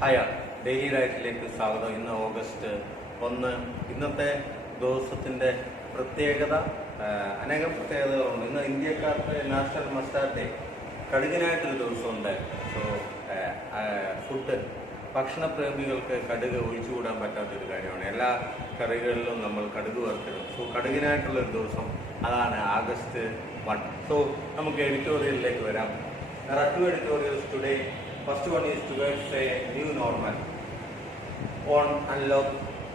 Hi, daily ലൈഫിലേക്ക് സ്വാഗതം. ഇന്ന് ഓഗസ്റ്റ് 1. ഇന്നത്തെ ദിവസത്തിൻ്റെ പ്രത്യേകത, അനേകം പ്രത്യേകതകളുണ്ട്. ഇന്ന് ഇന്ത്യക്കാർക്ക് നാഷണൽ മസ്റ്റാർഡ് ഡേ, കടുകിനായിട്ടൊരു ദിവസമുണ്ട്. സോ ഫുഡ്, ഭക്ഷണപ്രേമികൾക്ക് കടുക് ഒഴിച്ചുകൂടാൻ പറ്റാത്തൊരു കാര്യമാണ്. എല്ലാ കറികളിലും നമ്മൾ കടുക് വറുത്തിടും. സോ കടുകിനായിട്ടുള്ളൊരു ദിവസം, അതാണ് August 1. സോ നമുക്ക് എഡിറ്റോറിയലിലേക്ക് വരാം. There are 2 editorials today. First one is towards a new normal on Unlock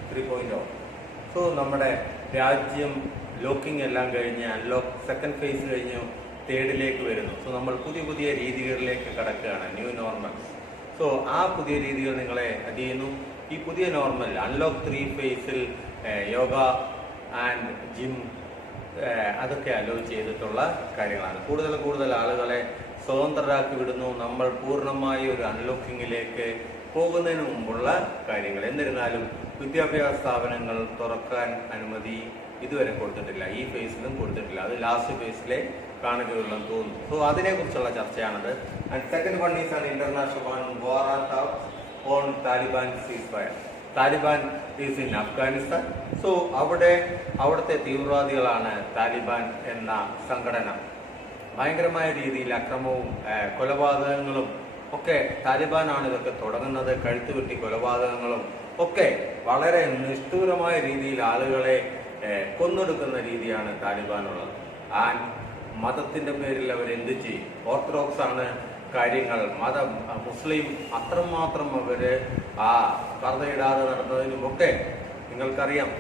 3.0. So നമ്മുടെ രാജ്യം ലോക്കിംഗ് എല്ലാം കഴിഞ്ഞ് അൺലോക്ക് സെക്കൻഡ് ഫേസ് കഴിഞ്ഞ് തേർഡിലേക്ക് വരുന്നു. സോ നമ്മൾ പുതിയ രീതികളിലേക്ക് കടക്കുകയാണ്, ന്യൂ നോർമൽ. സോ ആ പുതിയ രീതികൾ നിങ്ങളെ ചെയ്യുന്നു. ഈ പുതിയ നോർമൽ അൺലോക്ക് 3 ഫേസിൽ യോഗ ആൻഡ് ജിം അതൊക്കെ അലോ ചെയ്തിട്ടുള്ള കാര്യങ്ങളാണ്. കൂടുതൽ ആളുകളെ സ്വതന്ത്രരാക്കി വിടുന്നു. നമ്മൾ പൂർണ്ണമായി ഒരു അൺലോക്കിങ്ങിലേക്ക് പോകുന്നതിന് മുമ്പുള്ള കാര്യങ്ങൾ. എന്നിരുന്നാലും വിദ്യാഭ്യാസ സ്ഥാപനങ്ങൾ തുറക്കാൻ അനുമതി ഇതുവരെ കൊടുത്തിട്ടില്ല, ഈ ഫേസിലും കൊടുത്തിട്ടില്ല. അത് ലാസ്റ്റ് ഫേസിലെ കാണുകയുള്ളെന്ന് തോന്നുന്നു. സോ അതിനെക്കുറിച്ചുള്ള ചർച്ചയാണത്. And second one is an international war on Taliban ceasefire. Taliban is in Afghanistan. So അവിടുത്തെ തീവ്രവാദികളാണ് താലിബാൻ എന്ന സംഘടന. ഭയങ്കരമായ രീതിയിൽ അക്രമവും കൊലപാതകങ്ങളും ഒക്കെ താലിബാനാണ് ഇതൊക്കെ തുടങ്ങുന്നത്. കഴുത്തുവെട്ടി കൊലപാതകങ്ങളും ഒക്കെ വളരെ നിഷ്ഠൂരമായ രീതിയിൽ ആളുകളെ കൊന്നൊടുക്കുന്ന രീതിയാണ് താലിബാനുള്ളത്. ആൻഡ് മതത്തിന്റെ പേരിൽ അവരെന്ത് ചെയ്യും? ഓർത്തഡോക്സ് ആണ് കാര്യങ്ങൾ. മുസ്ലിം അത്രമാത്രം അവര് പർദ്ദയിടാതെ നടന്നതിനുമൊക്കെ നിങ്ങൾക്കറിയാം.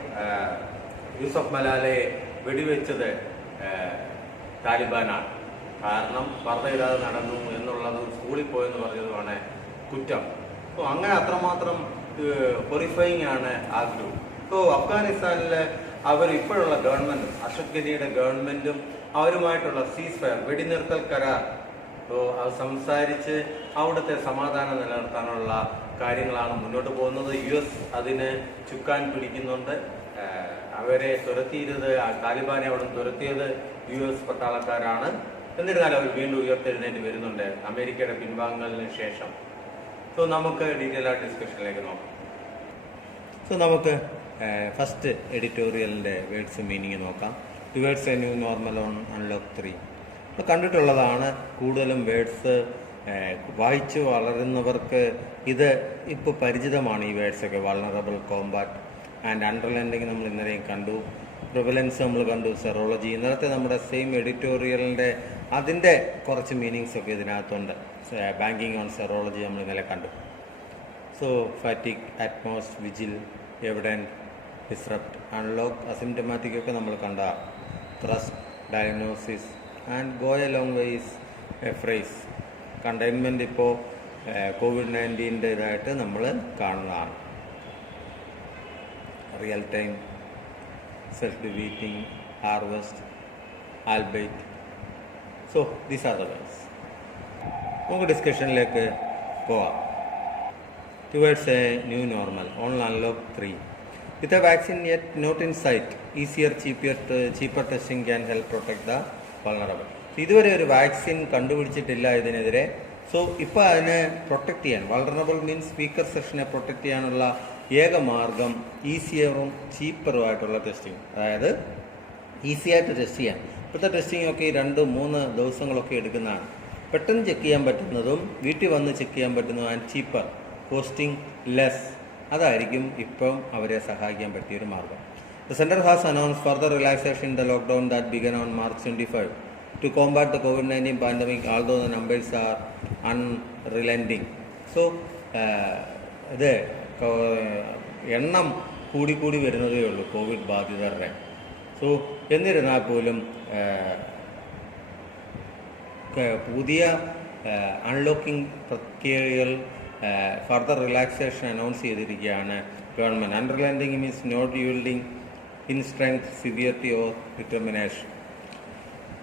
യൂസഫ് മലാലയെ വെടിവെച്ചത് താലിബാനാണ്. കാരണം പർദ്ദയിടാതെ നടന്നു എന്നുള്ളത്, സ്കൂളിൽ പോയെന്ന് പറഞ്ഞതുമാണ് കുറ്റം. സോ അങ്ങനെ അത്രമാത്രം ഹൊറിഫൈങ് ആണ് ആ ഗ്രൂപ്പ്. സോ അഫ്ഗാനിസ്ഥാനിൽ അവർ ഇപ്പോഴുള്ള ഗവൺമെന്റ്, അഷ്റഫ് ഗനിയുടെ ഗവൺമെന്റും അവരുമായിട്ടുള്ള സീസ് ഫയർ, വെടിനിർത്തൽ കരാർ, അത് സംസാരിച്ച് അവിടുത്തെ സമാധാനം നിലനിർത്താനുള്ള കാര്യങ്ങളാണ് മുന്നോട്ട് പോകുന്നത്. US അതിന് ചുക്കാൻ പിടിക്കുന്നുണ്ട്. അവരെ തുരത്തിയിരുന്നത്, താലിബാനെ അവിടെ തുരത്തിയത് US പട്ടാളക്കാരാണ്. എന്നിരുന്നാലും അവർ വീണ്ടും ഉയർത്തെഴുന്നേറ്റ് വരുന്നുണ്ട് അമേരിക്കയുടെ പിൻവാങ്ങലിന് ശേഷം. സോ നമുക്ക് ഡീറ്റെയിൽ ആയിട്ട് ഡിസ്കഷനിലേക്ക് നോക്കാം. സോ നമുക്ക് ഫസ്റ്റ് എഡിറ്റോറിയലിൻ്റെ വേർഡ്സ് മീനിങ് നോക്കാം. Towards a new normal on unlock 3 കണ്ടിട്ടുള്ളതാണ്. കൂടുതലും വേർഡ്സ് വായിച്ചു വളരുന്നവർക്ക് ഇത് ഇപ്പോൾ പരിചിതമാണ്. ഈ വേർഡ്സൊക്കെ വൾണറബിൾ, കോമ്പാറ്റ് ആൻഡ് അണ്ടർലാൻഡിങ് നമ്മൾ ഇന്നലെയും കണ്ടു. പ്രിവലൻസ് നമ്മൾ കണ്ടു, സെറോളജി. ഇന്നലത്തെ നമ്മുടെ സെയിം എഡിറ്റോറിയലിൻ്റെ അതിൻ്റെ കുറച്ച് മീനിങ്സ് ഒക്കെ ഇതിനകത്തുണ്ട്. ബാങ്കിങ് ഓൺ സെറോളജി നമ്മൾ ഇന്നലെ കണ്ടു. So phatic, utmost, vigil, evident, disrupt, unlock, asymptomatic ഒക്കെ നമ്മൾ കണ്ട. Thrust, diagnosis and go a long ways a phrase. Containment ഇപ്പോൾ COVID-19 ഇതായിട്ട് നമ്മൾ കാണുന്നതാണ്. Real time, self deleting, harvest, albite. So these are the words. നമുക്ക് ഡിസ്കഷനിലേക്ക് പോവാം. Towards a new normal on unlock 3. With a vaccine yet not in sight, easier, cheaper testing can help protect the vulnerable. ഇതുവരെ ഒരു vaccine കണ്ടുപിടിച്ചിട്ടില്ല ഇതിനെതിരെ. So ഇപ്പോൾ അതിനെ protect ചെയ്യാൻ, vulnerable means weaker സെക്ഷനെ protect ചെയ്യാനുള്ള ഏക മാർഗം ഈസിയറും ചീപ്പറുമായിട്ടുള്ള ടെസ്റ്റിംഗ്. അതായത് ഈസിയായിട്ട് ടെസ്റ്റ് ചെയ്യാൻ. ഇപ്പോഴത്തെ ടെസ്റ്റിംഗ് ഒക്കെ 2-3 ദിവസങ്ങളൊക്കെ എടുക്കുന്നതാണ്. പെട്ടെന്ന് ചെക്ക് ചെയ്യാൻ പറ്റുന്നതും വീട്ടിൽ വന്ന് ചെക്ക് ചെയ്യാൻ പറ്റുന്നതും ആൻഡ് ചീപ്പർ, കോസ്റ്റിംഗ് ലെസ്. അതായിരിക്കും ഇപ്പം അവരെ സഹായിക്കാൻ പറ്റിയൊരു മാർഗം. The center has announced further relaxation in the lockdown that began on March 25 to combat the COVID-19 pandemic, although the numbers are unrelenting. So, ഇത് എണ്ണം കൂടി വരുന്നതേ ഉള്ളൂ കോവിഡ് ബാധിതരുടെ. സോ എന്നിരുന്നാൽ പോലും പുതിയ അൺലോക്കിംഗ് പ്രക്രിയകൾ ഫർദർ റിലാക്സേഷൻ അനൗൺസ് ചെയ്തിരിക്കുകയാണ് government. Unrelenting means not yielding in strength, severity or determination.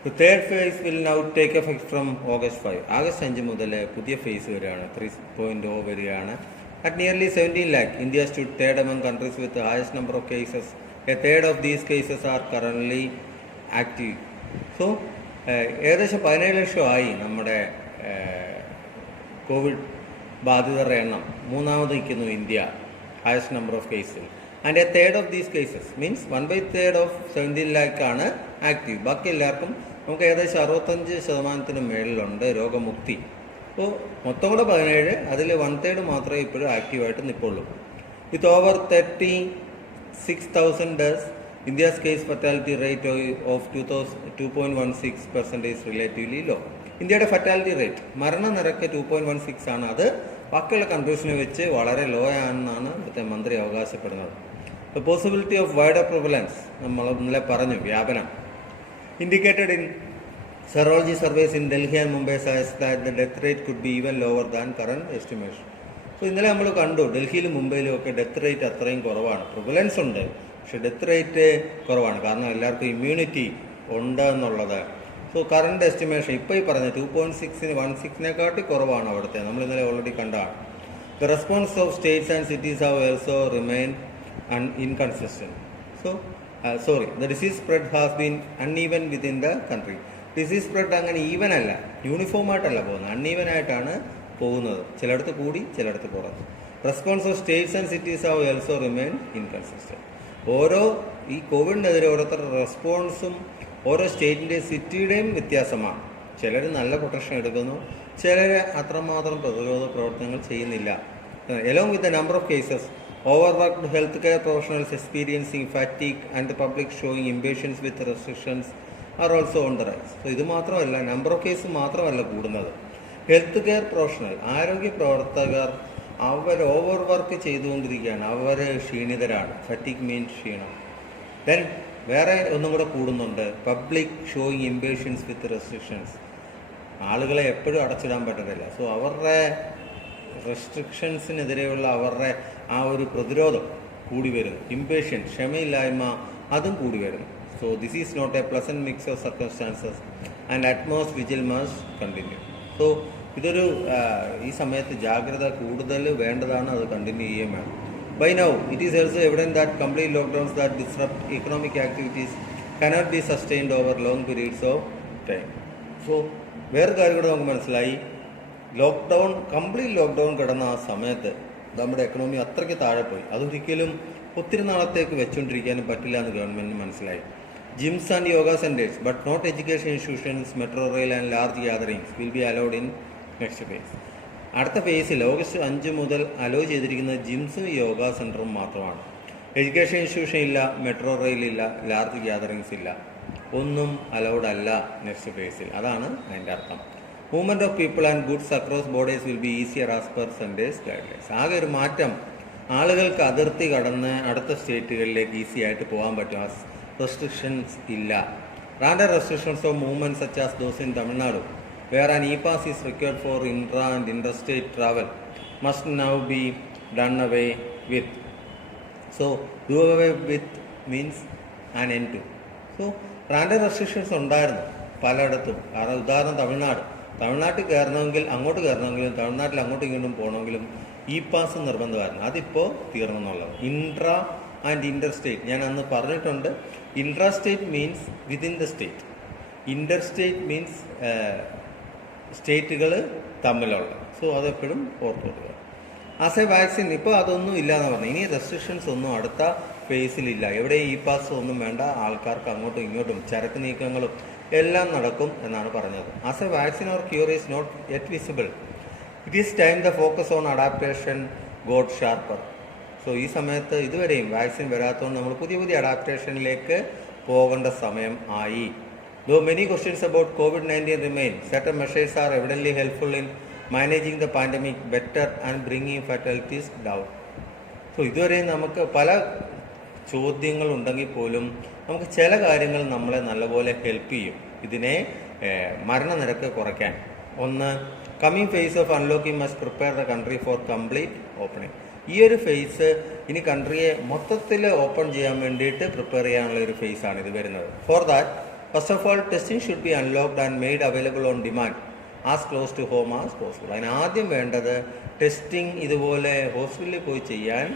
The third phase will now take effect from August 5. August 5 മുതൽ പുതിയ ഫേസ് വരികയാണ്, 3.0 വരികയാണ്. At nearly 17 lakh, India stood third among countries with the highest number of cases. A third of these cases are currently active. So, ഏകദേശം 17 ലക്ഷമായി നമ്മുടെ Covid ബാധിതരുടെ എണ്ണം. മൂന്നാമത് നിൽക്കുന്നു ഇന്ത്യ, ഹയസ്റ്റ് നമ്പർ ഓഫ് കേസിൽ. And A third of these cases means 1/3 of 17 lakh ആണ് active. ബാക്കി എല്ലാവർക്കും നമുക്ക് ഏകദേശം 65% മേളിലുണ്ട് രോഗമുക്തി. അപ്പോൾ മൊത്തം കൂടെ 17, അതിൽ 1/3 മാത്രമേ ഇപ്പോഴും ആക്റ്റീവായിട്ട് നിൽപ്പുള്ളൂ. With over 36,000 deaths, India's case fatality rate of 2.16% is relatively low. ഇന്ത്യയുടെ ഫറ്റാലിറ്റി റേറ്റ്, മരണനിരക്ക് 2.16 ആണ്. അത് ബാക്കിയുള്ള കൺട്രീസിനെ വെച്ച് വളരെ ലോ ആണെന്നാണ് ഇവിടുത്തെ മന്ത്രി അവകാശപ്പെടുന്നത്. The possibility of wider prevalence, നമ്മൾ ഇന്നലെ പറഞ്ഞു, വ്യാപനം. Indicated in serology surveys in Delhi and Mumbai suggest that the death rate could be even lower than current estimation. അപ്പോൾ ഇന്നലെ നമ്മൾ കണ്ടു ഡൽഹിയിലും മുംബൈയിലും ഒക്കെ ഡെത്ത് റേറ്റ് അത്രയും കുറവാണ്. പ്രിവലൻസ് ഉണ്ട്, പക്ഷെ ഡെത്ത് റേറ്റ് കുറവാണ്. കാരണം എല്ലാവർക്കും ഇമ്മ്യൂണിറ്റി ഉണ്ട് എന്നുള്ളത്. സോ കറണ്ട് എസ്റ്റിമേഷൻ ഇപ്പോൾ ഈ പറഞ്ഞ 2.6-ന് 16-നെക്കാട്ടി കുറവാണ് അവിടുത്തെ. നമ്മൾ ഇന്നലെ ഓൾറെഡി കണ്ടതാണ്. The response of States and cities have also remain inconsistent. The disease spread has been uneven within the country. Disease spread അങ്ങനെ ഈവൻ അല്ല, യൂണിഫോം ആയിട്ടല്ല പോകുന്നത്, അൺഈവൻ ആയിട്ടാണ് പോകുന്നത്. ചിലയിടത്ത് കൂടി, ചിലയിടത്ത് കുറഞ്ഞു. Response of States and cities have also remain inconsistent. ഓരോ ഈ കോവിഡിനെതിരെ ഓരോരുത്തരുടെ റെസ്പോൺസും ഓരോ സ്റ്റേറ്റിൻ്റെയും സിറ്റിയുടെയും വ്യത്യാസമാണ്. ചിലർ നല്ല പ്രൊട്ടക്ഷൻ എടുക്കുന്നു, ചിലർ അത്രമാത്രം പ്രതിരോധ പ്രവർത്തനങ്ങൾ ചെയ്യുന്നില്ല. Along with the number of cases, overworked health care professionals experiencing fatigue and the public showing impatience with restrictions are also on the rise. So ഇത് മാത്രമല്ല, നമ്പർ ഓഫ് കേസ് മാത്രമല്ല കൂടുന്നത്. ഹെൽത്ത് കെയർ പ്രൊഫഷണൽ, ആരോഗ്യ പ്രവർത്തകർ, അവർ over work ചെയ്തുകൊണ്ടിരിക്കുകയാണ്. അവർ ക്ഷീണിതരാണ്. Fatigue means ക്ഷീണം. Then വേറെ ഒന്നും കൂടെ കൂടുന്നുണ്ട്, public showing impatience with restrictions. ആളുകളെ എപ്പോഴും അടച്ചിടാൻ പറ്റത്തില്ല. സോ അവരുടെ റെസ്ട്രിക്ഷൻസിനെതിരെയുള്ള അവരുടെ ആ ഒരു പ്രതിരോധം കൂടി വരുന്നു. ഇംപേഷ്യൻ, ക്ഷമയില്ലായ്മ, അതും കൂടി വരുന്നു. So this is not a pleasant mix of circumstances and utmost vigil must continue. So ഇതൊരു ഈ സമയത്ത് ജാഗ്രത കൂടുതൽ വേണ്ടതാണ്, അത് കണ്ടിന്യൂ ചെയ്യുകയും വേണം. By now, it is also evident that complete lockdowns that disrupt economic activities cannot be sustained over long periods of time. So, വേറെ കാര്യം കൂടെ നമുക്ക് മനസ്സിലായി, കംപ്ലീറ്റ് ലോക്ക്ഡൗൺ കിടന്ന ആ സമയത്ത് നമ്മുടെ എക്കണോമി അത്രയ്ക്ക് താഴെ പോയി. അതൊരിക്കലും ഒത്തിരി നാളത്തേക്ക് വെച്ചുകൊണ്ടിരിക്കാനും പറ്റില്ല എന്ന് ഗവൺമെൻറ്റിന് മനസ്സിലായി. Gyms and yoga centres but not education institutions, metro rail and large gatherings will be allowed in next phase. അടുത്ത ഫേസിൽ ഓഗസ്റ്റ് 5 മുതൽ അലോ ചെയ്തിരിക്കുന്നത് ജിംസും യോഗ സെൻറ്ററും മാത്രമാണ്. എഡ്യൂക്കേഷൻ ഇൻസ്റ്റിറ്റ്യൂഷൻ ഇല്ല, മെട്രോ റെയിൽ ഇല്ല, ലാർജ് ഗ്യാതറിങ്സ് ഇല്ല, ഒന്നും അലൗഡ് അല്ല നെക്സ്റ്റ് ഫേസിൽ. അതാണ് അതിൻ്റെ അർത്ഥം. Movement of people and goods across borders will be easier as per centre's guidelines. ആകെ ഒരു മാറ്റം, ആളുകൾക്ക് അതിർത്തി കടന്ന് അടുത്ത സ്റ്റേറ്റുകളിലേക്ക് ഈസി ആയിട്ട് പോകാൻ പറ്റും. റെസ്ട്രിക്ഷൻസ് ഇല്ല. Random restrictions of movement such as those in Tamil Nadu where an e-pass is required for intra and interstate travel must now be done away with. So, do away with means an end to. So, random restrictions ഉണ്ടായിരുന്നു പലയിടത്തും. കാരണം ഉദാഹരണം തമിഴ്നാട്ടിൽ കയറണമെങ്കിൽ അങ്ങോട്ട് കയറണമെങ്കിലും തമിഴ്നാട്ടിൽ അങ്ങോട്ടും ഇങ്ങോട്ടും പോകണമെങ്കിലും e-pass നിർബന്ധമായിരുന്നു. അതിപ്പോൾ തീർന്നു എന്നുള്ളത്. ഇൻട്രാ ആൻഡ് ഇൻ്റർ സ്റ്റേറ്റ് ഞാൻ അന്ന് പറഞ്ഞിട്ടുണ്ട്. Intra state means within the state, inter state means സ്റ്റേറ്റുകൾ തമ്മിലുള്ള. സോ അതെപ്പോഴും ഓർത്ത് കൊടുക്കുക. ആസ് എ വാക്സിൻ ഇപ്പോൾ അതൊന്നും ഇല്ല എന്ന് പറഞ്ഞു. ഇനി റെസ്ട്രിക്ഷൻസ് ഒന്നും അടുത്ത ഫേസിലില്ല. എവിടെ ഇ പാസ് ഒന്നും വേണ്ട, ആൾക്കാർക്ക് അങ്ങോട്ടും ഇങ്ങോട്ടും ചരക്ക് നീക്കങ്ങളും എല്ലാം നടക്കും എന്നാണ് പറഞ്ഞത്. As a vaccine or cure is not yet visible. It is time the focus on adaptation got sharper. So ഈ സമയത്ത് ഇതുവരെയും വാക്സിൻ വരാത്തതുകൊണ്ട് നമ്മൾ പുതിയ അഡാപ്റ്റേഷനിലേക്ക് പോകേണ്ട സമയം ആയി. Though many questions about COVID-19 remain, certain measures are evidently helpful in managing the pandemic better and bringing fatalities down. So ഇതുവരെ നമുക്ക് പല ചോദ്യങ്ങളുണ്ടെങ്കിൽ പോലും നമുക്ക് ചില കാര്യങ്ങൾ നമ്മളെ നല്ലപോലെ ഹെൽപ്പ് ചെയ്യും ഇതിനെ മരണനിരക്ക് കുറയ്ക്കാൻ. ഒന്ന്, coming phase of unlocking must prepare the country for complete opening. ഈ ഒരു ഫേസ് ഇനി കൺട്രിയെ മൊത്തത്തിൽ ഓപ്പൺ ചെയ്യാൻ വേണ്ടിയിട്ട് പ്രിപ്പയർ ചെയ്യാനുള്ള ഒരു ഫേസാണ് ഇത് വരുന്നത്. For that, first of all, testing should be unlocked and made available on demand as close to home as possible. അതിന് ആദ്യം വേണ്ടത് ടെസ്റ്റിംഗ് ഇതുപോലെ ഹോസ്പിറ്റലിൽ പോയി ചെയ്യാൻ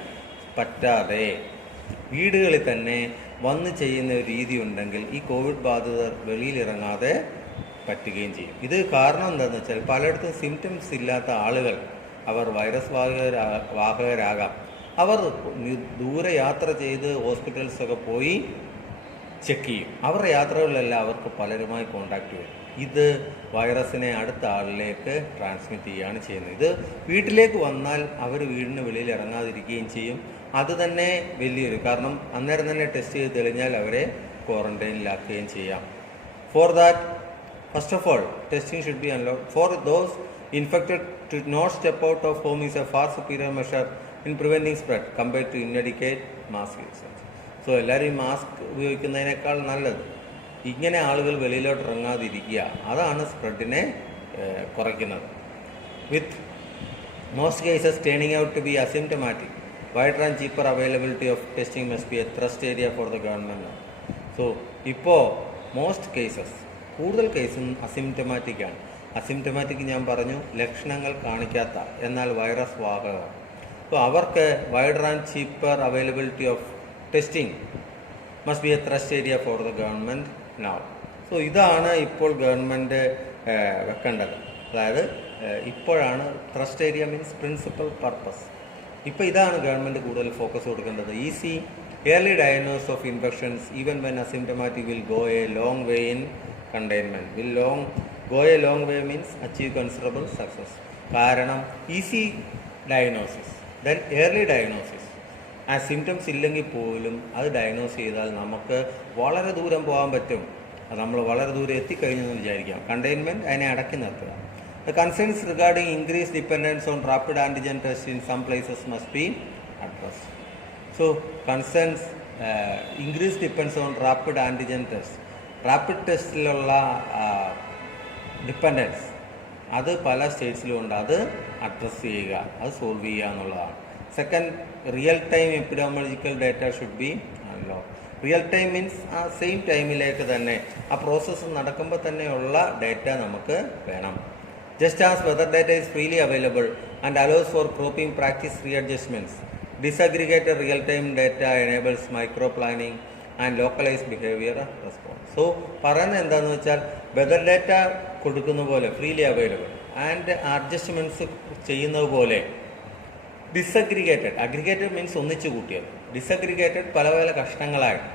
പറ്റാതെ വീടുകളിൽ തന്നെ വന്ന് ചെയ്യുന്ന ഒരു രീതി ഉണ്ടെങ്കിൽ ഈ കോവിഡ് ബാധിതർ വെളിയിലിറങ്ങാതെ പറ്റുകയും ചെയ്യും. ഇത് കാരണം എന്താണെന്ന് വെച്ചാൽ പലയിടത്തും സിംറ്റംസ് ഇല്ലാത്ത ആളുകൾ അവർ വൈറസ് വാഹകരാകാം. അവർ ദൂരെ യാത്ര ചെയ്ത് ഹോസ്പിറ്റൽസൊക്കെ പോയി ചെക്ക് ചെയ്യും. അവരുടെ യാത്രകളിലെല്ലാം അവർക്ക് പലരുമായി കോണ്ടാക്ട് വരും. ഇത് വൈറസിനെ അടുത്ത ആളിലേക്ക് ട്രാൻസ്മിറ്റ് ചെയ്യുകയാണ് ചെയ്യുന്നത്. ഇത് വീട്ടിലേക്ക് വന്നാൽ അവർ വീടിന് വെളിയിൽ ഇറങ്ങാതിരിക്കുകയും ചെയ്യും. അത് തന്നെ വലിയൊരു കാരണം, അന്നേരം തന്നെ ടെസ്റ്റ് ചെയ്ത് തെളിഞ്ഞാൽ അവരെ ക്വാറന്റൈനിലാക്കുകയും ചെയ്യാം. For that, first of all, testing should be unload. For those infected to not step out of home is a far superior measure in preventing spread compared to inadequate mask usage. So എല്ലാവരും mask ഉപയോഗിക്കുന്നതിനേക്കാൾ നല്ലത് ഇങ്ങനെ ആളുകൾ വെളിയിലോട്ട് ഇറങ്ങാതിരിക്കുക. അതാണ് സ്പ്രെഡിനെ കുറയ്ക്കുന്നത്. With most cases turning out to be asymptomatic, wider and cheaper availability of testing must be a thrust area for the government. So ഇപ്പോൾ മോസ്റ്റ് കേസസ്, കൂടുതൽ കേസും അസിംറ്റമാറ്റിക് ആണ്. അസിംറ്റമാറ്റിക് ഞാൻ പറഞ്ഞു, ലക്ഷണങ്ങൾ കാണിക്കാത്ത എന്നാൽ വൈറസ് വാഹകമാണ്. സോ അവർക്ക് wider and cheaper availability of testing must be a thrust area for the government now. So ഇതാണ് ഇപ്പോൾ ഗവൺമെൻറ് വെക്കേണ്ടത്. അതായത് ഇപ്പോഴാണ് thrust area means principal purpose. ഇപ്പോൾ ഇതാണ് ഗവൺമെൻറ് കൂടുതൽ ഫോക്കസ് കൊടുക്കേണ്ടത്. Easy early diagnosis of infections even when asymptomatic will go a long way in containment. Go a long way means achieve considerable success. കാരണം easy diagnosis, then early diagnosis. ആ symptoms ഇല്ലെങ്കിൽ പോലും അത് diagnose ചെയ്താൽ നമുക്ക് വളരെ ദൂരം പോകാൻ പറ്റും. അത് നമ്മൾ വളരെ ദൂരം എത്തിക്കഴിഞ്ഞെന്ന് വിചാരിക്കാം. കണ്ടെയ്ൻമെൻറ്റ് അതിനെ അടക്കി നിർത്തുക. The concerns regarding increased dependence on rapid antigen tests in some places must be addressed. So concerns increased dependence on rapid antigen tests. Rapid ടെസ്റ്റിലുള്ള ഡിപ്പെൻഡൻസ് അത് പല സ്റ്റേറ്റ്സിലും ഉണ്ട്. അത് അഡ്രസ്സ് ചെയ്യുക, അത് സോൾവ് ചെയ്യുക എന്നുള്ളതാണ്. Second, real time epidemiological data should be unlock. Real time means ആ സെയിം ടൈമിലേക്ക് തന്നെ ആ പ്രോസസ്സ് നടക്കുമ്പോൾ തന്നെയുള്ള ഡാറ്റ നമുക്ക് വേണം. Just as weather data is freely available and allows for cropping practice readjustments, disaggregated real-time data enables micro-planning and localized behavior response. So പറയുന്നത് എന്താണെന്ന് വെച്ചാൽ വെതർ ഡാറ്റ കൊടുക്കുന്ന പോലെ ഫ്രീലി അവൈലബിൾ ആൻഡ് അഡ്ജസ്റ്റ്മെൻറ്റ്സ് ചെയ്യുന്നത് പോലെ അഗ്രിഗേറ്റഡ് മീൻസ് ഒന്നിച്ചു കൂട്ടിയത്, ഡിസഗ്രിഗേറ്റഡ് പല പല കഷ്ണങ്ങളായിട്ട്.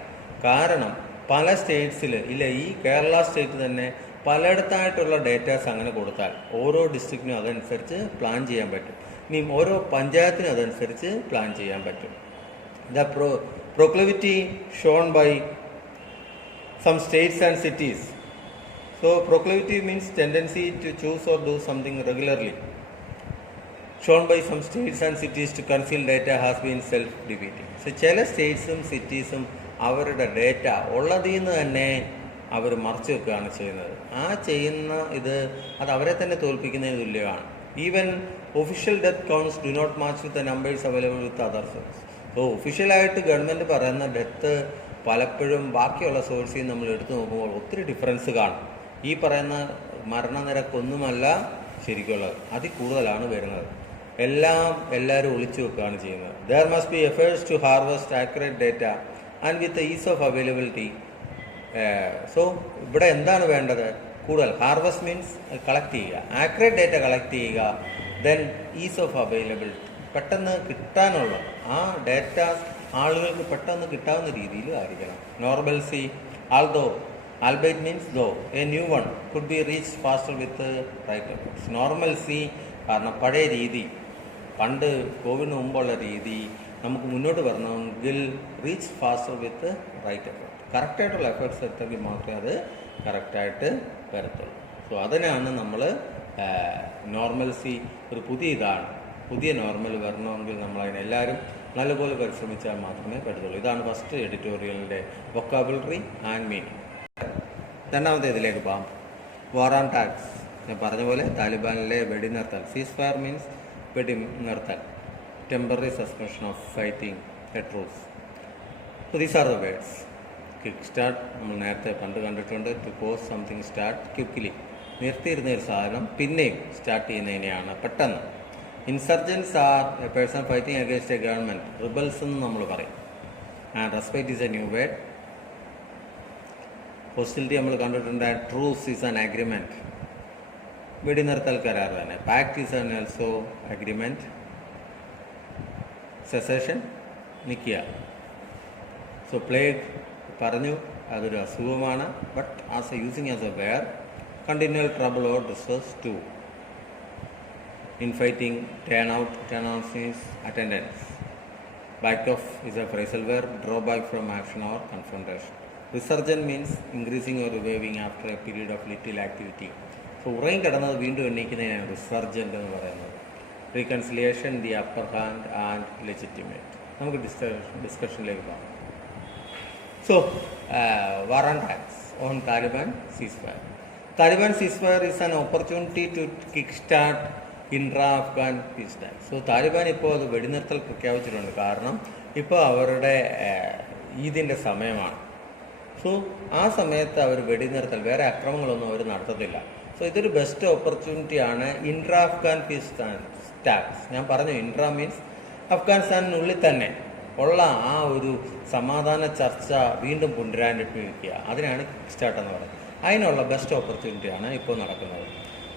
കാരണം പല സ്റ്റേറ്റ്സിൽ ഇല്ല, ഈ കേരള സ്റ്റേറ്റ് തന്നെ പലയിടത്തായിട്ടുള്ള ഡേറ്റാസ് അങ്ങനെ കൊടുത്താൽ ഓരോ ഡിസ്ട്രിക്റ്റിനും അതനുസരിച്ച് പ്ലാൻ ചെയ്യാൻ പറ്റും. ഇനി ഓരോ പഞ്ചായത്തിനും അതനുസരിച്ച് പ്ലാൻ ചെയ്യാൻ പറ്റും. The proclivity shown by some states and cities. So proclivity means tendency to choose or do something regularly. Shown by some states and cities to conceal data has been self-defeating. So ചില സ്റ്റേറ്റ്സും സിറ്റീസും അവരുടെ data ഉള്ളതിൽ നിന്ന് തന്നെ അവർ മറച്ചു വെക്കുകയാണ് ചെയ്യുന്നത്. ആ ചെയ്യുന്ന അത് അവരെ തന്നെ തോൽപ്പിക്കുന്നതിന് തുല്യമാണ്. Even official death counts do not match with the numbers available with other source. So ഒഫീഷ്യലായിട്ട് ഗവൺമെൻറ് പറയുന്ന ഡെത്ത് പലപ്പോഴും ബാക്കിയുള്ള സോഴ്സിൽ നമ്മൾ എടുത്തു നോക്കുമ്പോൾ ഒത്തിരി ഡിഫറൻസ് കാണും. ഈ പറയുന്ന മരണനിരക്കൊന്നുമല്ല ശരിക്കുള്ളത്, അതിൽ കൂടുതലാണ് വരുന്നത്. എല്ലാവരും ഒളിച്ചു വെക്കുകയാണ് ചെയ്യുന്നത്. There must be efforts to harvest accurate data and with ease of availability. So ഇവിടെ എന്താണ് വേണ്ടത്? കൂടുതൽ ഹാർവെസ്റ്റ് മീൻസ് കളക്ട് ചെയ്യുക, ആക്യുറേറ്റ് ഡേറ്റ കളക്ട് ചെയ്യുക, ദെൻ ഈസ് ഓഫ് അവൈലബിലിറ്റി, പെട്ടെന്ന് കിട്ടാനുള്ള ആ ഡേറ്റ ആളുകൾക്ക് പെട്ടെന്ന് കിട്ടാവുന്ന രീതിയിൽ ആയിരിക്കണം. Normalcy, albeit means though a new one could be reached faster with right efforts. Normalcy കാരണം പഴയ രീതി, പണ്ട് കോവിഡിന് മുമ്പുള്ള രീതി നമുക്ക് മുന്നോട്ട് വരണമെങ്കിൽ റീച്ച് ഫാസ്റ്റർ വിത്ത് റൈറ്റ് എഫേർട്ട്, കറക്റ്റായിട്ടുള്ള എഫേർട്ട്സ് എടുത്തെങ്കിൽ മാത്രമേ അത് കറക്റ്റായിട്ട് വരത്തുള്ളൂ. സോ അതിനാണ് നമ്മൾ നോർമൽസി ഒരു പുതിയ നോർമൽ വരണമെങ്കിൽ നമ്മളതിനെല്ലാവരും നല്ലപോലെ പരിശ്രമിച്ചാൽ മാത്രമേ പറ്റത്തുള്ളൂ. ഇതാണ് ഫസ്റ്റ് എഡിറ്റോറിയലിൻ്റെ വൊക്കാബുലറി ആൻഡ് മീനിങ്. രണ്ടാമത്തെ ഇതിലേക്ക് പോകാം. War and talks. ഞാൻ പറഞ്ഞ പോലെ താലിബാനിലെ വെടിനിർത്തൽ, സീസ് ഫയർ മീൻസ് വെടിനിർത്തൽ, temporary suspension of fighting, a truce. So these are the words. Quick start നമ്മൾ നേരത്തെ പണ്ട് കണ്ടിട്ടുണ്ട്. To pause something start quickly, നിർത്തിയിരുന്ന ഒരു സാധനം പിന്നെയും സ്റ്റാർട്ട് ചെയ്യുന്നതിനെയാണ് പെട്ടെന്ന്. Insurgents are a person fighting against a government, rebels എന്ന് നമ്മൾ പറയും. And respect is a new word. Hostility നമ്മൾ കണ്ടിട്ടുണ്ട്. Truce is an agreement. വെടിനിർത്തൽ കരാർ തന്നെ. Pact is an also agreement. Cessation നിൽക്കുക. സോ പ്ലേഗ് പറഞ്ഞു അതൊരു അസുഖമാണ്. But as a using as a where continual trouble or distress to infighting turn out means attendance. Backed off is a phrasal verb, drawback from action or confrontation. Resurgent means increasing or reviving after a period of little activity. So ഉറയും കിടന്നത് വീണ്ടും എണ്ണീക്കുന്നതിനാണ് റിസർജൻ്റ് എന്ന് പറയുന്നത്. Reconciliation, the upper hand and legitimate. നമുക്ക് ഡിസ്കഷനിലേക്ക് പോകാം. So war on attacks on Taliban ceasefire. Taliban ceasefire is an opportunity to kickstart intra Afghan peace dance. So Taliban ഇപ്പോൾ അത് വെടിനിർത്തൽ പ്രഖ്യാപിച്ചിട്ടുണ്ട്. കാരണം ഇപ്പോൾ അവരുടെ ഈദിൻ്റെ സമയമാണ്. സോ ആ സമയത്ത് അവർ വെടിനിർത്തൽ, വേറെ അക്രമങ്ങളൊന്നും അവർ നടത്തത്തില്ല. സോ ഇതൊരു ബെസ്റ്റ് ഓപ്പർച്യൂണിറ്റിയാണ് ഇൻട്രാ-അഫ്ഗാൻ പീസ് ടാക്സ്. ഞാൻ പറഞ്ഞു ഇൻട്രാ മീൻസ് അഫ്ഗാനിസ്ഥാനിനുള്ളിൽ തന്നെ ഉള്ള ആ ഒരു സമാധാന ചർച്ച വീണ്ടും പുനരാരംഭിക്കുക. അതിനാണ് കിക്ക് സ്റ്റാർട്ട് എന്ന് പറയുന്നത്. അതിനുള്ള ബെസ്റ്റ് ഓപ്പർച്യൂണിറ്റിയാണ് ഇപ്പോൾ നടക്കുന്നത്.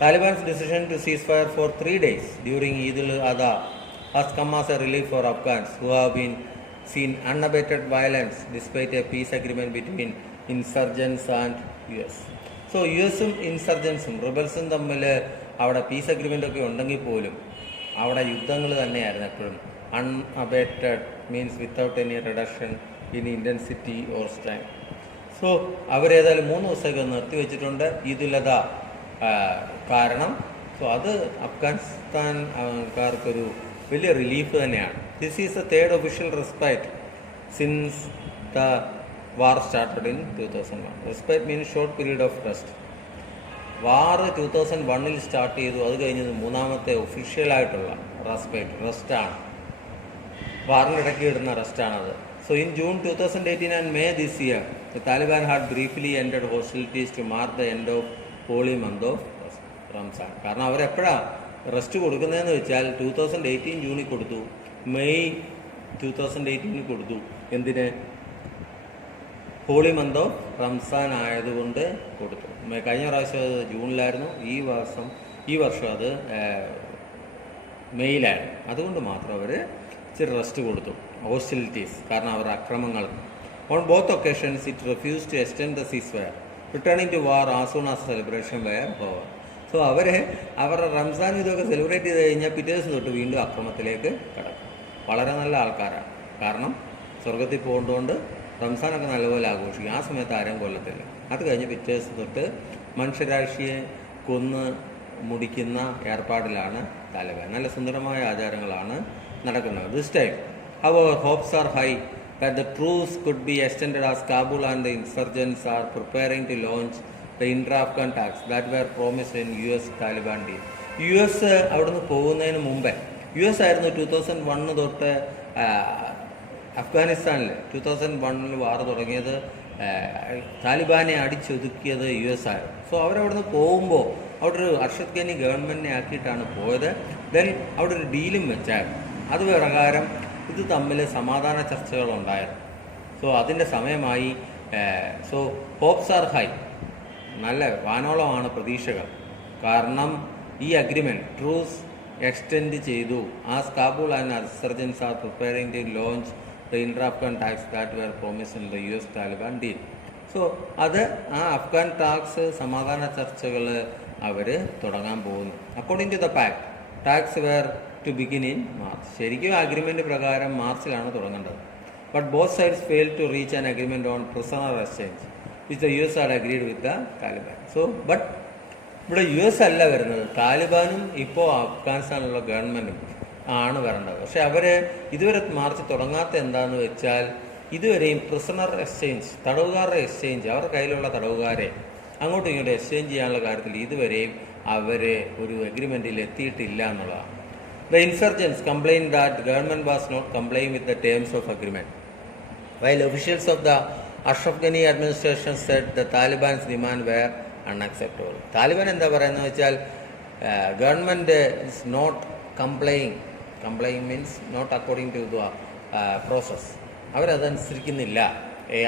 Taliban's decision to cease fire for 3 days during Eid ul Adha has come as a relief for Afghans who have been seen unabated violence despite a peace agreement between insurgents and US. So യുഎസും ഇൻസർജൻസും റിബൽസും തമ്മിൽ അവിടെ പീസ് അഗ്രിമെൻ്റ് ഒക്കെ ഉണ്ടെങ്കിൽ പോലും അവിടെ യുദ്ധങ്ങൾ തന്നെയായിരുന്നു എപ്പോഴും. Unabated means without any reduction in intensity or strength. So അവരേതായാലും 3 ദിവസമൊക്കെ നിർത്തിവെച്ചിട്ടുണ്ട് ഈദുലത കാരണം. സോ അത് അഫ്ഗാനിസ്ഥാൻകാർക്കൊരു വലിയ റിലീഫ് തന്നെയാണ്. This is the 3rd official respite since the war started in 2001. Respite means short period of rest. War 2001 start ചെയ്തു. അത് കഴിഞ്ഞത് 3ാമത്തെ ഒഫീഷ്യലായിട്ടുള്ള റെസ്റ്റാണ്. വാറിൻ്റെ ഇടയ്ക്ക് ഇടുന്ന റെസ്റ്റാണത്. So in June 2018 and May this year, the Taliban had briefly ended hostilities to mark the end of holy month of Ramzan. കാരണം അവരെപ്പോഴാണ് rest കൊടുക്കുന്നതെന്ന് വെച്ചാൽ 2018 ജൂണിൽ കൊടുത്തു, May 2018 കൊടുത്തു. എന്തിന്? ഹോളി മന്ത് ഓഫ് റംസാൻ ആയതുകൊണ്ട് കൊടുത്തു. കഴിഞ്ഞ പ്രാവശ്യം അത് ജൂണിലായിരുന്നു, ഈ വർഷം അത് മെയ്യിലായിരുന്നു. അതുകൊണ്ട് മാത്രം അവർ ഇച്ചിരി റെസ്റ്റ് കൊടുത്തു. ഹോസ്റ്റിലിറ്റീസ് കാരണം അവരുടെ അക്രമങ്ങൾ. On both occasions it refuse to extend the cease fire returning to war as soon as celebration were over. So അവരുടെ റംസാൻ ഇതൊക്കെ സെലിബ്രേറ്റ് ചെയ്ത് കഴിഞ്ഞാൽ പിറ്റേ ദിവസം തൊട്ട് വീണ്ടും അക്രമത്തിലേക്ക് കടക്കും. വളരെ നല്ല ആൾക്കാരാണ്. കാരണം സ്വർഗത്തിൽ പോകുന്നതുകൊണ്ട് റംസാനൊക്കെ നല്ലപോലെ ആഘോഷിക്കും. ആ സമയത്ത് ആരും കൊല്ലത്തില്ല. അത് കഴിഞ്ഞ് പിറ്റേ ദിവസം തൊട്ട് മനുഷ്യരാശിയെ കൊന്ന് മുടിക്കുന്ന ഏർപ്പാടിലാണ് താലിബാൻ. നല്ല സുന്ദരമായ ആചാരങ്ങളാണ് നടക്കുന്നത്. This time however hopes are high that the truce could be extended as Kabul and the insurgents are preparing to launch the intra-Afghan talks that were promised in US-Taliban deal. US അവിടുന്ന് പോകുന്നതിന് മുമ്പേ US ആയിരുന്നു 2001 തൊട്ട് അഫ്ഗാനിസ്ഥാനിൽ 2001 വാർ തുടങ്ങിയത്. താലിബാനെ അടിച്ചൊതുക്കിയത് US ആയിരുന്നു. So അവരവിടുന്ന് പോകുമ്പോൾ അവിടെ ഒരു അർഷദ് ഘനി ഗവൺമെൻറ്റിനെ ആക്കിയിട്ടാണ് പോയത്. ദെൻ അവിടെ ഒരു ഡീലും വെച്ചായിരുന്നു. അത് പ്രകാരം ഇത് തമ്മിൽ സമാധാന ചർച്ചകളുണ്ടായിരുന്നു. സോ അതിൻ്റെ സമയമായി. സോ ഹോപ്സ് ആർ ഹൈ, നല്ല വാനോളമാണ് പ്രതീക്ഷകൾ. കാരണം ഈ അഗ്രിമെൻറ്റ് ട്രൂസ് എക്സ്റ്റെൻഡ് ചെയ്തു. As Kabul and insurgents are preparing to launch the intra Afghan talks that were promised in the US-Taliban deal. So അത് ആ അഫ്ഗാൻ ടാക്സ് സമാധാന ചർച്ചകൾ അവർ തുടങ്ങാൻ പോകുന്നു. According to the pact talks were to begin in March. ശരിക്കും agreement പ്രകാരം മാർച്ചിലാണ് തുടങ്ങേണ്ടത്. But both sides fail to reach an agreement on prisoner exchange which the US had agreed with the Taliban. So but ഇവിടെ US അല്ല വരുന്നത്, താലിബാനും ഇപ്പോൾ അഫ്ഗാനിസ്ഥാനിലുള്ള ഗവൺമെൻറ്റും ആണ് വരേണ്ടത്. പക്ഷേ അവർ ഇതുവരെ മാർച്ച് തുടങ്ങാത്ത എന്താണെന്ന് വെച്ചാൽ ഇതുവരെയും പ്രിസണർ എക്സ്ചേഞ്ച്, തടവുകാരുടെ എക്സ്ചേഞ്ച്, അവരുടെ കയ്യിലുള്ള തടവുകാരെ അങ്ങോട്ടും ഇങ്ങോട്ടും എക്സ്ചേഞ്ച് ചെയ്യാനുള്ള കാര്യത്തിൽ ഇതുവരെയും അവർ ഒരു അഗ്രിമെൻറ്റിൽ എത്തിയിട്ടില്ല എന്നുള്ളതാണ്. The insurgents complained that government was not complying with the terms of agreement, while officials of the Ashraf Ghani administration said the Taliban's demand were unacceptable. Taliban എന്താ പറയുന്നത് വെച്ചാൽ government is not complying means not according to the process. അവരതനുസരിക്കുന്നില്ല,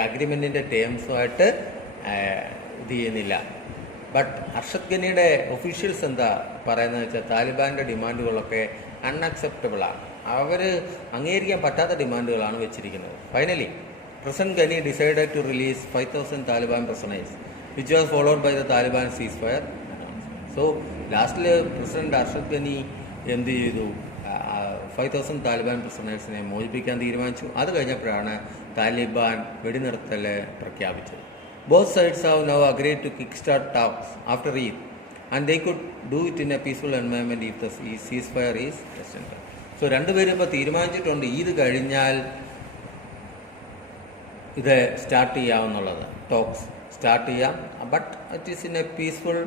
അഗ്രിമെൻറ്റിൻ്റെ ടേംസുമായിട്ട് ഇത് ചെയ്യുന്നില്ല. But Arshad ഘനിയുടെ officials എന്താ പറയുന്നത് വെച്ചാൽ താലിബാൻ്റെ ഡിമാൻഡുകളൊക്കെ അൺഅക്സെപ്റ്റബിളാണ്. അവർ അംഗീകരിക്കാൻ പറ്റാത്ത ഡിമാൻഡുകളാണ് വെച്ചിരിക്കുന്നത്. Finally president Ghani decided to release 5,000 Taliban prisoners which was followed by the Taliban cease fire. So ലാസ്റ്റിൽ പ്രസിഡന്റ് അർഷദ് ഘനി എന്ത് ചെയ്തു, 5,000 താലിബാൻ പ്രിസണേഴ്സിനെ മോചിപ്പിക്കാൻ തീരുമാനിച്ചു. അത് കഴിഞ്ഞപ്പോഴാണ് താലിബാൻ വെടിനിർത്തൽ പ്രഖ്യാപിച്ചത്. Both sides have now agreed to kickstart talks after Eid, and they could do it in a peaceful environment if the ceasefire is extended. So രണ്ടുപേരും ഇപ്പോൾ തീരുമാനിച്ചിട്ടുണ്ട് ഈദ് കഴിഞ്ഞാൽ ഇത് സ്റ്റാർട്ട് ചെയ്യാമെന്നുള്ളത്, ടോക്സ് സ്റ്റാർട്ട് ചെയ്യാം. But it is in A peaceful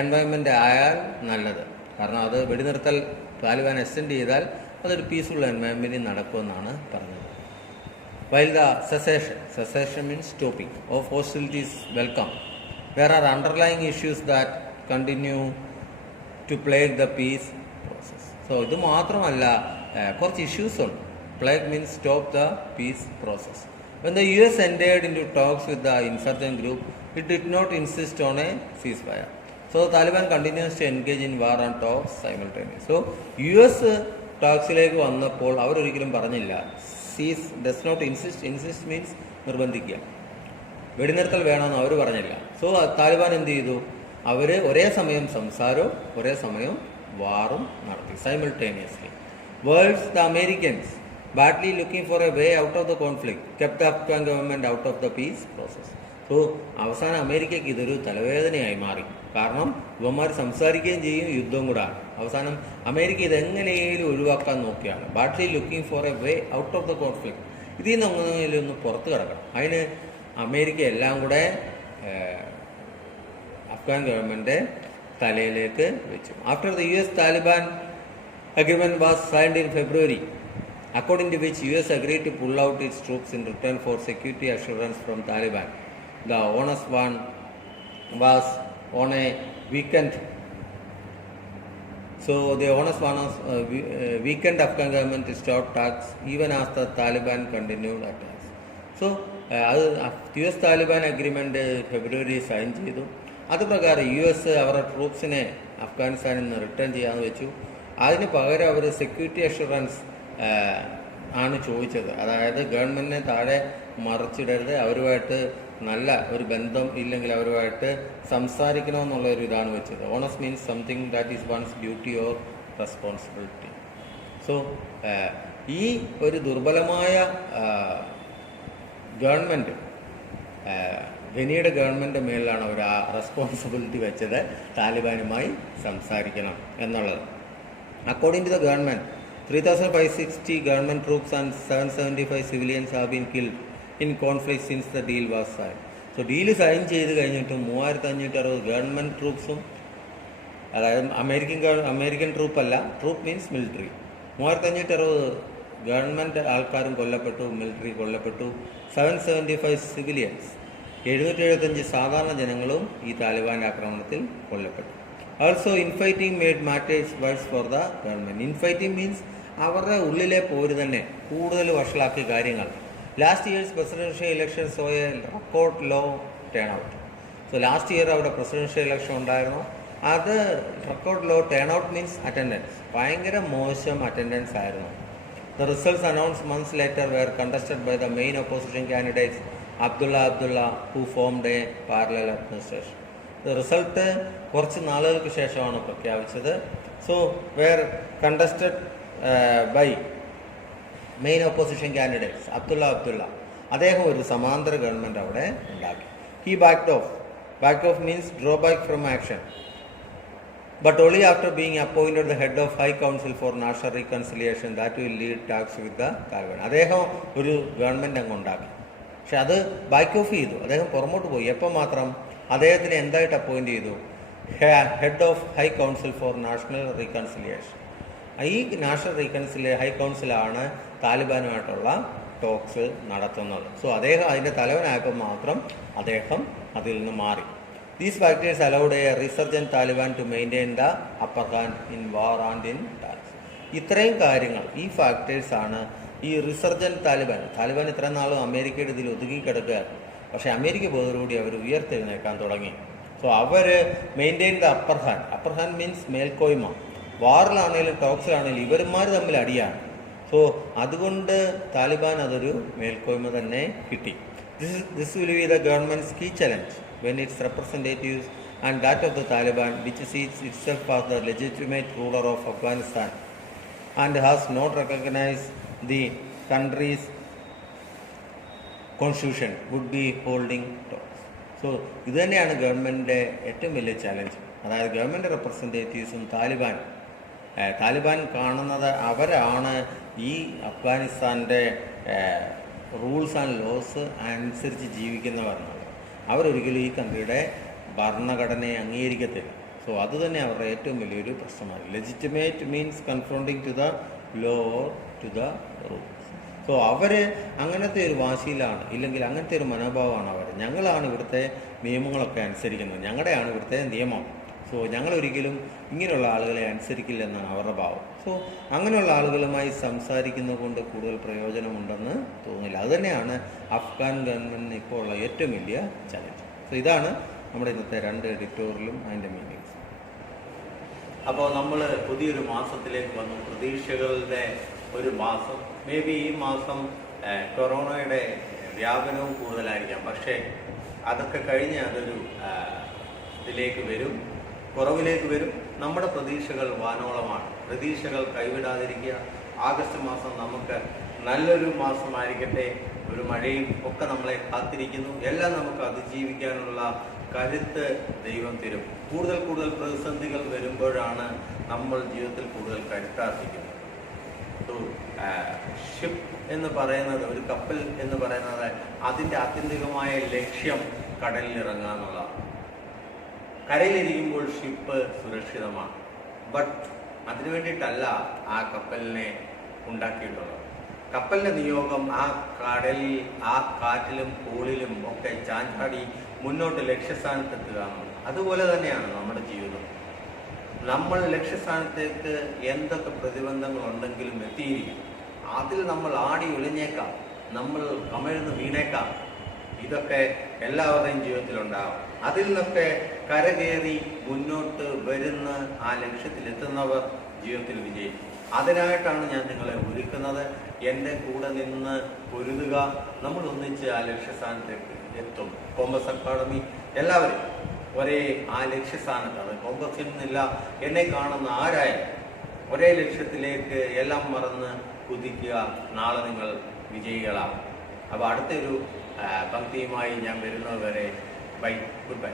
environment ആയാൽ നല്ലത്. കാരണം അത് വെടിനിർത്തൽ താലിബാൻ എക്സ്റ്റെൻഡ് ചെയ്താൽ അതൊരു പീസ്ഫുൾ എൻവയൺമെൻറ്റിൽ നടക്കുമെന്നാണ് പറഞ്ഞത്. While the cessation means stopping of hostilities welcome, there are underlying issues that continue to plague the peace process. So ഇത് മാത്രമല്ല, കുറച്ച് ഇഷ്യൂസ് ഉണ്ട്. Plague means stop the peace process. When the US entered into talks with the insurgent group, it did not insist on a ceasefire. So Taliban continues to engage in war and talks simultaneously. So US talksിലേക്ക് വന്നപ്പോൾ അവരൊരിക്കലും പറഞ്ഞില്ല സീസ് does not insist means നിർബന്ധിക്കുക, വെടിനിർത്തൽ വേണമെന്ന് അവർ പറഞ്ഞില്ല. So Taliban എന്ത് ചെയ്തു, അവർ ഒരേ സമയം സംസാരവും ഒരേ സമയം വാറും നടത്തി, simultaneously. Worlds the Americans badly looking for a way out of the conflict kept the Afghan government out of the peace process. So അവസാനം അമേരിക്കയ്ക്ക് ഇതൊരു തലവേദനയായി മാറി. കാരണം ഇവന്മാർ സംസാരിക്കുകയും ചെയ്യും, യുദ്ധം കൂടാണ്. അവസാനം അമേരിക്ക ഇതെങ്ങനെയും ഒഴിവാക്കാൻ നോക്കിയാണ്. Badly looking for a way out of the conflict. ഇതിൽ നിന്ന് ഒന്നെങ്കിലും ഒന്ന് പുറത്ത് കിടക്കണം. അതിന് അമേരിക്ക എല്ലാം കൂടെ അഫ്ഗാൻ ഗവൺമെൻറ് തലയിലേക്ക് വെച്ചു. After the US Taliban agreement was signed in February, according to which US agreed to pull out its troops in return for security assurance from Taliban. The onus one was on a weekend. So the onus one was weakened Afghan government to stop talks even as the Taliban continued attacks. So അത് US Taliban agreement ഫെബ്രുവരി sign ചെയ്തു. അതുപ്രകാരം US അവരുടെ ട്രൂപ്സിനെ അഫ്ഗാനിസ്ഥാനിൽ നിന്ന് return ചെയ്യാമെന്ന് വെച്ചു. അതിന് പകരം അവർ സെക്യൂരിറ്റി അഷുറൻസ് ആണ് ചോദിച്ചത്. അതായത് ഗവൺമെൻറ്റിനെ താഴെ മറിച്ചിടരുത്, അവരുമായിട്ട് നല്ല ഒരു ബന്ധം ഇല്ലെങ്കിൽ അവരുമായിട്ട് സംസാരിക്കണമെന്നുള്ള ഒരു ഇതാണ് വെച്ചത്. Onus means something that is one's duty or responsibility. So ഈ ഒരു ദുർബലമായ ഗവൺമെൻറ്, ഘനിയുടെ ഗവൺമെൻറ് മേലിലാണ് അവർ ആ റെസ്പോൺസിബിലിറ്റി വെച്ചത്, താലിബാനുമായി സംസാരിക്കണം എന്നുള്ളത്. According to the government, 3,560 government troops and 775 civilians have been killed in conflict since the deal was signed. So deal sign ചെയ്ത് കഴിഞ്ഞിട്ടും 3,560 ഗവൺമെൻറ് ട്രൂപ്സും, അതായത് അമേരിക്കൻ ട്രൂപ്പല്ല, ട്രൂപ്പ് മീൻസ് മിലിറ്ററി, 3,560 ഗവൺമെൻറ് ആൾക്കാരും കൊല്ലപ്പെട്ടു, മിലിറ്ററി കൊല്ലപ്പെട്ടു. 775 സിവിലിയൻസ്, 775 സാധാരണ ജനങ്ങളും ഈ താലിബാൻ്റെ ആക്രമണത്തിൽ കൊല്ലപ്പെട്ടു. Also infighting made matters worse for the government. Infighting means അവരുടെ ഉള്ളിലെ പോര് തന്നെ കൂടുതൽ വഷളാക്കിയ കാര്യങ്ങൾ. Last years presidential election so a record low turnout. So last year അവിടെ പ്രസിഡൻഷ്യൽ ഇലക്ഷൻ ഉണ്ടായിരുന്നു. അത് record low turnout means attendance, ഭയങ്കര മോശം അറ്റൻഡൻസ് ആയിരുന്നു. The results announce months later were contested by the main opposition candidates Abdullah who formed a parallel administration. Result കുറച്ച് നാളുകൾക്ക് ശേഷമാണ് പ്രഖ്യാപിച്ചത്. So were contested by main opposition candidates Abdullah അദ്ദേഹം ഒരു സമാന്തര ഗവൺമെൻറ് അവിടെ ഉണ്ടാക്കി. He backed off means draw back from action, but only after being appointed the head of high council for national reconciliation that will lead talks with the Taliban. അദ്ദേഹം ഒരു government അങ്ങ് ഉണ്ടാക്കി, പക്ഷെ അത് ബാക്ക് ഓഫ് ചെയ്തു. അദ്ദേഹം പുറമോട്ട് പോയി. എപ്പോൾ മാത്രം അദ്ദേഹത്തിന് എന്തായിട്ട് അപ്പോയിൻറ്റ് ചെയ്തു? Head of high council for national reconciliation. ഈ നാഷണൽ ഹൈ കൗൺസിലാണ് താലിബാനുമായിട്ടുള്ള ടോക്സ് നടത്തുന്നത്. സോ അദ്ദേഹം അതിൻ്റെ തലവനായപ്പോൾ മാത്രം അദ്ദേഹം അതിൽ നിന്ന് മാറി. These factors allowed a resurgent Taliban to maintain the upper hand in war and in talks. ഇത്രയും കാര്യങ്ങൾ, ഈ ഫാക്ടേഴ്സാണ് ഈ റിസർജൻറ്റ് താലിബാൻ ഇത്രയും നാളും അമേരിക്കയുടെ ഇതിൽ ഒതുങ്ങിക്കിടക്കുകയായിരുന്നു. പക്ഷേ അമേരിക്ക പോയതോടുകൂടി അവർ ഉയർത്തെഴുന്നേക്കാൻ തുടങ്ങി. സോ അവർ maintain the upper hand means മേൽക്കോയ്മ. വാറിലാണെങ്കിലും ടോക്സിലാണെങ്കിലും ഇവന്മാർ തമ്മിൽ അടിയാണ്. സോ അതുകൊണ്ട് താലിബാൻ അതൊരു മേൽക്കോയ്മ തന്നെ കിട്ടി. This will be the government's key challenge when its representatives and that of the Taliban, which sees itself as the legitimate ruler of Afghanistan and has not recognized the country's constitution, would be holding talks. So ഇത് തന്നെയാണ് ഗവൺമെൻറ്റിൻ്റെ ഏറ്റവും വലിയ challenge. അതായത് government റെപ്രസെൻറ്റേറ്റീവ്സും Taliban കാണുന്നത് അവരാണ് ഈ അഫ്ഗാനിസ്ഥാൻ്റെ rules and loss അനുസരിച്ച് ജീവിക്കുന്നവരാണ്. അവരൊരിക്കലും ഈ കൺട്രിയുടെ ഭരണഘടനയെ അംഗീകരിക്കത്തില്ല. സോ അത് തന്നെ അവരുടെ ഏറ്റവും വലിയൊരു പ്രശ്നമാണ്. Legitimate means confronting to the law or to the rules. So അവർ അങ്ങനത്തെ ഒരു വാശിയിലാണ്, ഇല്ലെങ്കിൽ അങ്ങനത്തെ ഒരു മനോഭാവമാണ് അവർ. ഞങ്ങളാണ് ഇവിടുത്തെ നിയമങ്ങളൊക്കെ അനുസരിക്കുന്നത്, ഞങ്ങളുടെയാണ് ഇവിടുത്തെ നിയമം. സോ ഞങ്ങളൊരിക്കലും ഇങ്ങനെയുള്ള ആളുകളെ അനുസരിക്കില്ല എന്നാണ് അവരുടെ ഭാവം. സോ അങ്ങനെയുള്ള ആളുകളുമായി സംസാരിക്കുന്നത് കൊണ്ട് കൂടുതൽ പ്രയോജനമുണ്ടെന്ന് തോന്നുന്നില്ല. അതുതന്നെയാണ് അഫ്ഗാൻ ഗവൺമെൻറ്റിന് ഇപ്പോൾ ഉള്ള ഏറ്റവും വലിയ ചലഞ്ച്. സോ ഇതാണ് നമ്മുടെ ഇന്നത്തെ 2 എഡിറ്റോറിയലും അതിൻ്റെ മീനിങ്സ്. അപ്പോൾ നമ്മൾ പുതിയൊരു മാസത്തിലേക്ക് വന്നു. പ്രതീക്ഷകളുടെ ഒരു മാസം. മേ ബി ഈ മാസം കൊറോണയുടെ വ്യാപനവും കൂടുതലായിരിക്കാം. പക്ഷേ അതൊക്കെ കഴിഞ്ഞ് അതൊരു ഇതിലേക്ക് വരും, കുറവിലേക്ക് വരും. നമ്മുടെ പ്രതീക്ഷകൾ വാനോളമാണ്. പ്രതീക്ഷകൾ കൈവിടാതിരിക്കുക. ആഗസ്റ്റ് മാസം നമുക്ക് നല്ലൊരു മാസമായിരിക്കട്ടെ. ഒരു മഴയും ഒക്കെ നമ്മളെ കാത്തിരിക്കുന്നു. എല്ലാം നമുക്ക് അതിജീവിക്കാനുള്ള കരുത്ത് ദൈവം തരും. കൂടുതൽ പ്രതിസന്ധികൾ വരുമ്പോഴാണ് നമ്മൾ ജീവിതത്തിൽ കൂടുതൽ കരുത്താർജിക്കുന്നത്. ഷിപ്പ് എന്ന് പറയുന്നത്, ഒരു കപ്പൽ എന്ന് പറയുന്നത്, അതിൻ്റെ ആത്യന്തികമായ ലക്ഷ്യം കടലിലിറങ്ങുക എന്നുള്ളതാണ്. കരയിലിരിക്കുമ്പോൾ ഷിപ്പ് സുരക്ഷിതമാണ്. ബട്ട് അതിനു വേണ്ടിയിട്ടല്ല ആ കപ്പലിനെ ഉണ്ടാക്കിയിട്ടുള്ളത്. കപ്പലിൻ്റെ നിയോഗം ആ കടലിൽ, ആ കാറ്റിലും കോളിലും ഒക്കെ ചാഞ്ചാടി മുന്നോട്ട് ലക്ഷ്യസ്ഥാനത്തെത്തുക എന്നുള്ളത്. അതുപോലെ തന്നെയാണ് നമ്മുടെ ജീവിതം. നമ്മൾ ലക്ഷ്യസ്ഥാനത്തേക്ക് എന്തൊക്കെ പ്രതിബന്ധങ്ങളുണ്ടെങ്കിലും എത്തിയിരിക്കും. അതിൽ നമ്മൾ ആടി ഉലഞ്ഞേക്കാം, നമ്മൾ കമിഴ്ന്ന് വീണേക്കാം. ഇതൊക്കെ എല്ലാവരുടെയും ജീവിതത്തിലുണ്ടാകും. അതിൽ നിന്നൊക്കെ കരകയറി മുന്നോട്ട് വരുന്ന ആ ലക്ഷ്യത്തിലെത്തുന്നവർ ജീവിതത്തിൽ വിജയിക്കും. അതിനായിട്ടാണ് ഞാൻ നിങ്ങളെ ഒരുക്കുന്നത്. എൻ്റെ കൂടെ നിന്ന് പൊരുതുക. നമ്മൾ ഒന്നിച്ച് ആ ലക്ഷ്യസ്ഥാനത്തേക്ക് എത്തും. കോമ്പസ് അക്കാഡമി എല്ലാവരും ഒരേ ആ ലക്ഷ്യസ്ഥാനത്ത്, അത് കോമ്പസ് എന്നില്ല, എന്നെ കാണുന്ന ആരായാലും ഒരേ ലക്ഷ്യത്തിലേക്ക് എല്ലാം മറന്ന് കുതിക്കുക. നാളെ നിങ്ങൾ വിജയികളാവും. അപ്പോൾ അടുത്തൊരു പങ്ക്തിയുമായി ഞാൻ വരുന്നത് വരെ ബൈ, ഗുഡ് ബൈ.